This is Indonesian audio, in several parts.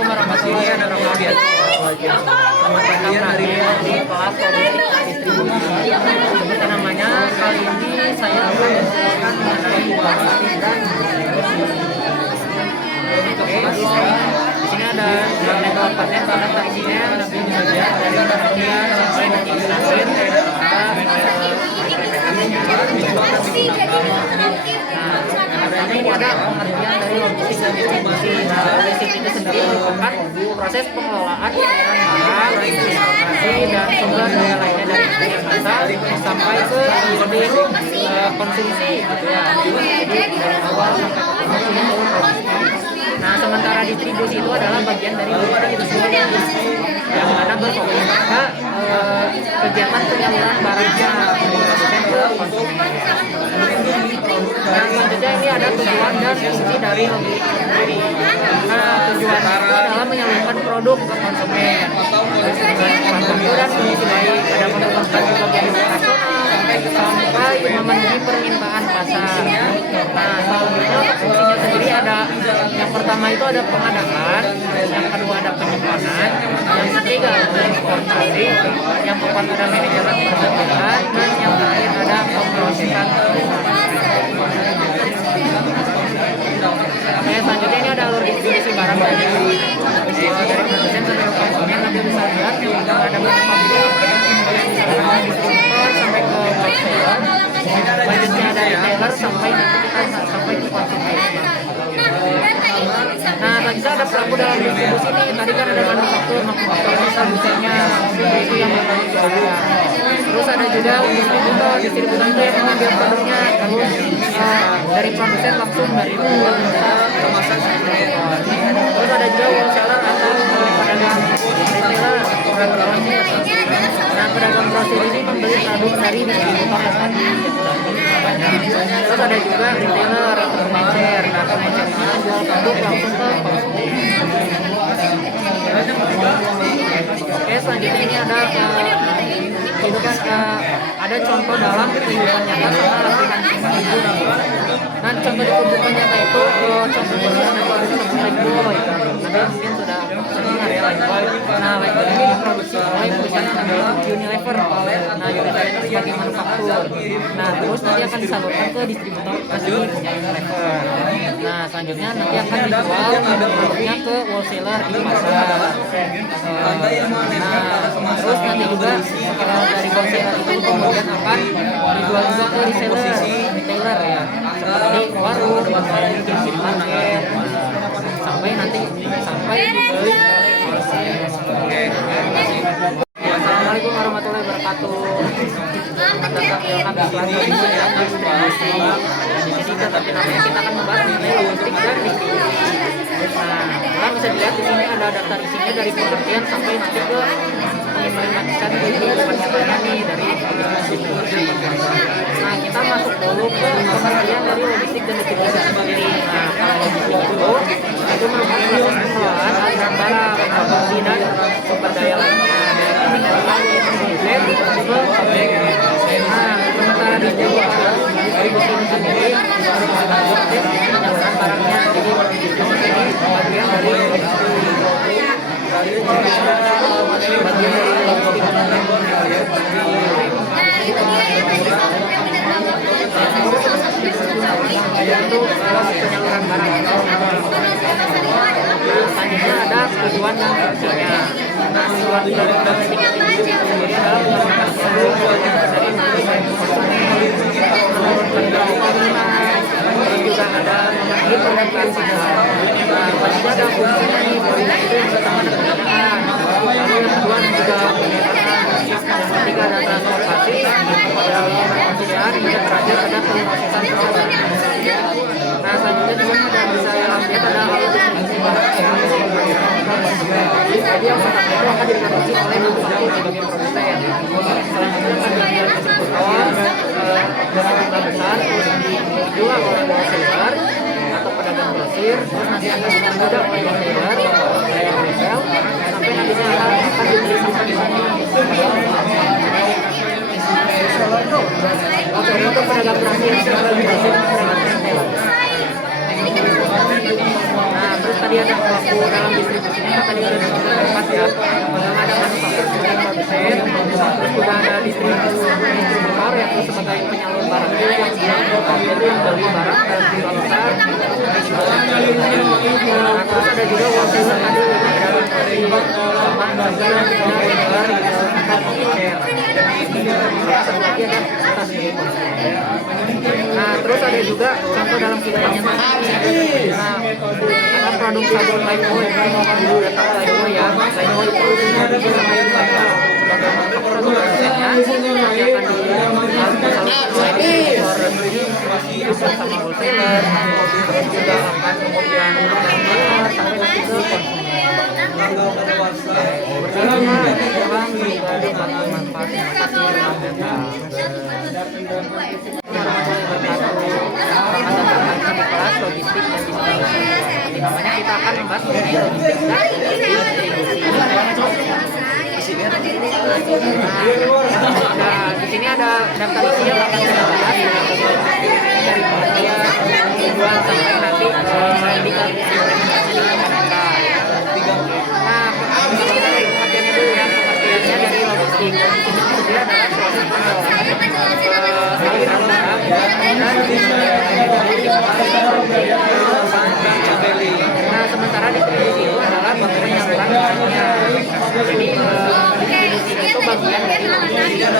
Assalamualaikum warahmatullahi wabarakatuh. Selamat datang dari kelas distribusi. Seperti namanya, kali ini saya akan menjelaskan mengenai barang dan di sini ada label paten pada isinya saja dari pengertian sampai nanti translate ini ada pengertian dari logistik dan distribusi. Logistik itu sendiri merupakan proses pengelolaan barang, transportasi dan sumber daya lainnya dari asal sampai ke titik konsumsi gitu ya. Jadi dari awal sampai ke konsumsi. Nah, sementara distribusi itu adalah bagian dari logistik itu sendiri yang mana berfokus pada kegiatan penyaluran barangnya ke konsumen. Nah, selanjutnya ini ada tujuan dan fungsi dari logistik sendiri. Nah, tujuan itu adalah menyalurkan produk ke konsumen. Infrastruktur dan kondisi baik, ada menurunkan juga biaya operasional sampai memenuhi permintaan pasar. Nah, selanjutnya fungsinya sendiri ada yang pertama itu ada pengadaan, yang kedua ada penyimpanan, yang ketiga ada transportasi, yang keempat ada manajemen perdagangan, dan yang terakhir ada pemrosesan. Oke, selanjutnya ini ada alur distribusi barang dari produsen sampai ke konsumen. Nanti bisa lihat yang pertama ada beberapa distributor sampai ke wholesaler, selanjutnya ada retailer sampai ke konsumen. Nah, tadi ada pelaku dalam distribusi ini. Tadi kan ada manufaktur produsennya itu yang bertanggung jawab. Terus ada juga distributor itu yang mengambil produknya terus dari produsen langsung dari kemasan. Terus ada juga wholesaler atau pedagang retailer. Nah, pedagang grosir ini membeli produk dari distributor yang tadi. Terus ada juga retailer atau pengecer. Nah, pengecer ini jual produk langsung ke konsumen. Oke, selanjutnya ini ada itu kan ada contoh dalam kehidupan nyata sama latihan hidup. Nah, contoh di kehidupan nyata itu contohnya ada Lifebuoy. Anda mungkin sudah dengar ya Lifebuoy. Nah, Lifebuoy ini diproduksi oleh perusahaan Unilever. Nah, Unilever itu sebagai manufaktur. Nah, terus nanti akan disalurkan ke distributor resmi Unilever. Nah, selanjutnya nanti akan dijual produknya ke wholesaler di pasar. Nah, terus nanti juga dari wholesaler itu kemudian akan dijual juga ke retailer ya, seperti warung, supermarket, sampai nanti dibeli oleh Assalamualaikum warahmatullahi wabarakatuh. Selamat datang di kami distribusi. Di sini tapi namanya kita akan membahas mengenai logistik dan distribusi. Nah, kalian bisa dilihat di sini ada daftar isinya dari pengertian sampai nanti ke mengimplementasikan kehidupan nih dari distribusi. Nah, kita masuk dulu ke pengertian dari logistik dan distribusi sendiri. Nah, kalau logistik itu merupakan proses pengelolaan aliran barang, produksi dan sumber daya lainnya dari pengelolaan ke pabrik. Nah, sementara distribusi sendiri merupakan proses penyaluran barangnya. Jadi distribusi ini bagian dari penyaluran barang. Selanjutnya ada tujuan dan fungsinya. Nah, tujuan dan fungsinya sendiri adalah menurunkan dari juga ada implementasi. Nah, pastinya ada fungsinya nih. Fungsinya itu yang pertama ada pengadaan, lalu yang kedua juga penyimpanan, yang ketiga ada transportasi, ada penguncian, yang terakhir ada pemrosesan proses. Nah, selanjutnya juga ada bisa lihat ada alur distribusi barang. Jadi yang pertama itu akan diproduksi oleh manufaktur sebagai produsen. Selanjutnya akan diambil ke distributor dengan jumlah besar, terus dijual oleh wholesaler atau pedagang grosir, terus nanti akan dijual oleh retailer, yang retail, sampai nantinya akan dibeli sama Oke, untuk pedagang grosir, pedagang retail. Nah, terus tadi ada pelaku dalam distribusinya tadi udah disebutkan tempat ya, yang ada manufaktur sebagai produsen, terus juga ada distributor yang sebagai penyalur barang itu yang beli barang dari perusahaan. Terus ada juga wholesaler tadi ada dari sama juga dealer atau share. Satu lagi ada nah, terus ada juga contoh dalam kehidupan nyata. Nah, ada produk sabun Lifebuoy. Dulu udah tahu Lifebuoy ya. Lifebuoy itu sebagai produsennya nanti akan disalurkan sama wholesaler, terus juga akan kemudian sampai nanti ke konsumen. Berikutnya memang juga dapat manfaatnya di kelas logistik dan distribusi. Namanya kita akan membahas mengenai logistik dan distribusi. Nah, di sini ada daftar isi yang akan kita bahas dari pengertian tujuan sampai nanti kita dari pengertiannya dulu ya. Pengertiannya dari logistik itu adalah proses pengelolaan nah, sementara distribusi itu adalah penyaluran barangnya. Jadi distribusi itu bagian dari logistik.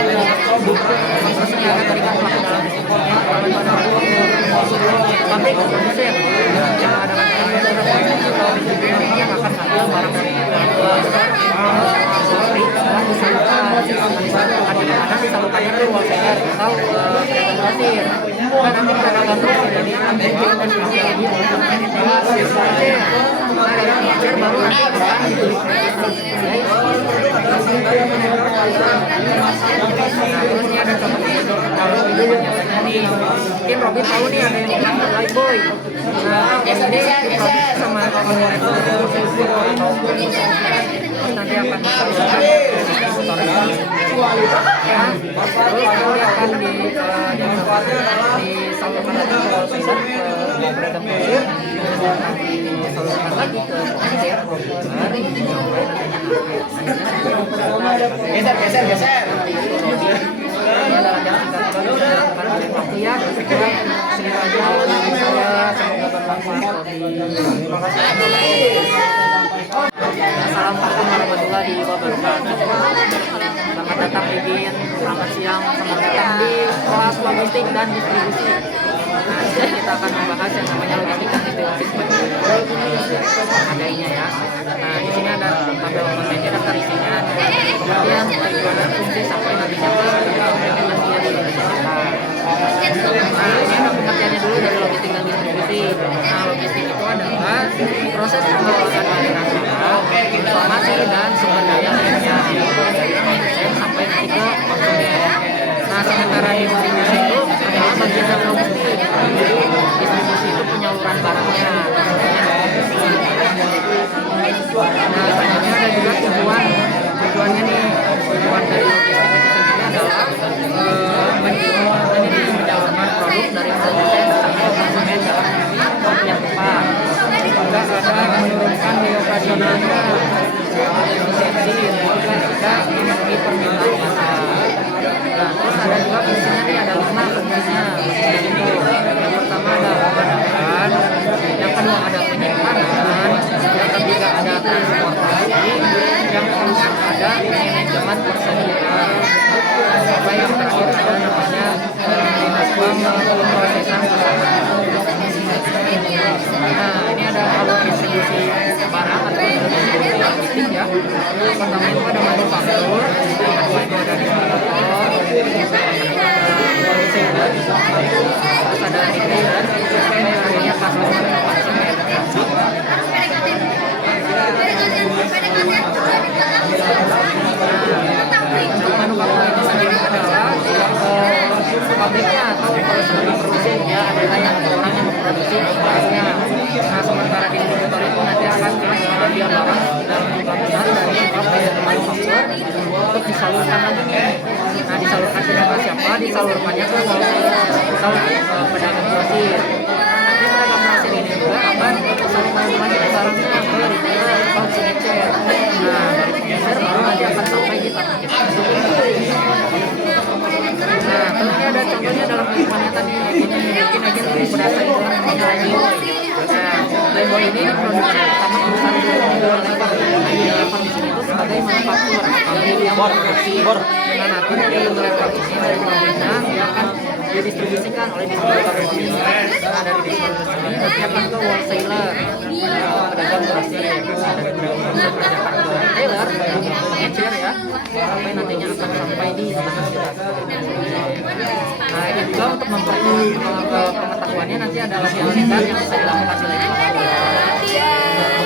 Terus ini akan terikat pelaku dalam risikonya oleh pada pabrik produsen yang ada yang akan mengambil barang dari pabrik dan disalurkan dimana disalurkannya ke wholesaler atau pedagang grosir. Nah nanti pedagang grosir jadi ambil dan dipakai lagi baru nanti akan terusnya ada contohnya kalau nih mungkin Robin tahu nih ada yang bilang Lifebuoy. Nah ini sama nanti akan ya terus nanti akan disalurkan lagi ke pedagang grosir, disalurkan lagi ke konser geser ini adalah jalan karena waktu ya segitu aja saya semoga bermanfaat. Terima kasih. Assalamualaikum warahmatullahi wabarakatuh. Selamat datang Ibin, selamat siang, selamat datang di kelas logistik dan distribusi. Nah, kita akan membahas yang namanya logistik dan distribusi adanya ya. Nah, di sini ada tabel kontennya, daftar isinya, kemudian bagaimana fungsi sampai nantinya ke implementasinya di Indonesia. Nah, ini ada pengertiannya dulu dari logistik dan distribusi. Nah, logistik itu adalah proses pengelolaan aliran informasi dan sumber daya lainnya dari produsen sampai ke konsumen. Nah, sementara distribusi itu adalah bagian dari logistik. Distribusi itu penyaluran barangnya. Nah, selanjutnya ada juga tujuannya nih. Tujuan dari logistik itu sendiri adalah menjalankan produk dari produsen sampai konsumen dalam waktu yang tepat. Juga ada menurunkan biaya operasionalnya, efisiensi, juga tidak memenuhi permintaan pasar. Nah, terus ada juga fungsinya nih, ada 5 fungsinya. Yang pertama ada pengadaan, yang kedua ada penyimpanan, yang ketiga ada transportasi, yang keempat ada manajemen persediaan, sampai yang terakhir ada namanya pemrosesan usaha. Nah, ini ada alur distribusi barang atau distribusi logistik ya. Pertama itu ada manufaktur, yang kedua itu ada distributor, terus ada retailer, sampai akhirnya customer konsumen. Untuk manufaktur itu sendiri adalah pabriknya atau perusahaan produksi ya, adalah yang orang yang memproduksi barangnya. Nah, sementara distributor itu nanti akan ada dia barang dalam jumlah besar dari pabrik manufaktur untuk disalurkan lagi. Nah, disalurkan ke siapa? Disalurkannya ke pedagang grosir. Nanti pedagang grosir ini juga akan salurkan lagi barangnya ke retailer atau pengecer. Nah, dari pengecer baru nanti akan sampai di tangan kita. Nah, tentunya ada contohnya dalam kehidupannya tadi bikin aja berdasar dalam Lifebuoy. Nah, Lifebuoy ini produksi utama perusahaan di sini itu sebagai manufaktur yang produksi. Nah, nanti yang Lifebuoy ini dari pabriknya dia akan didistribusikan oleh distributor ini. Nah, dari distributor ini nanti akan ke wholesaler, pedagang grosir, retailer, pengecer ya, sampai nantinya akan sampai di tangan kita. Nah, ini juga untuk memperoleh pengetahuannya nanti ada latihan singkat yang saya lakukan di lain waktu.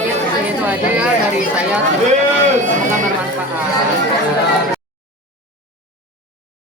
Mungkin itu aja ya dari saya. Semoga bermanfaat.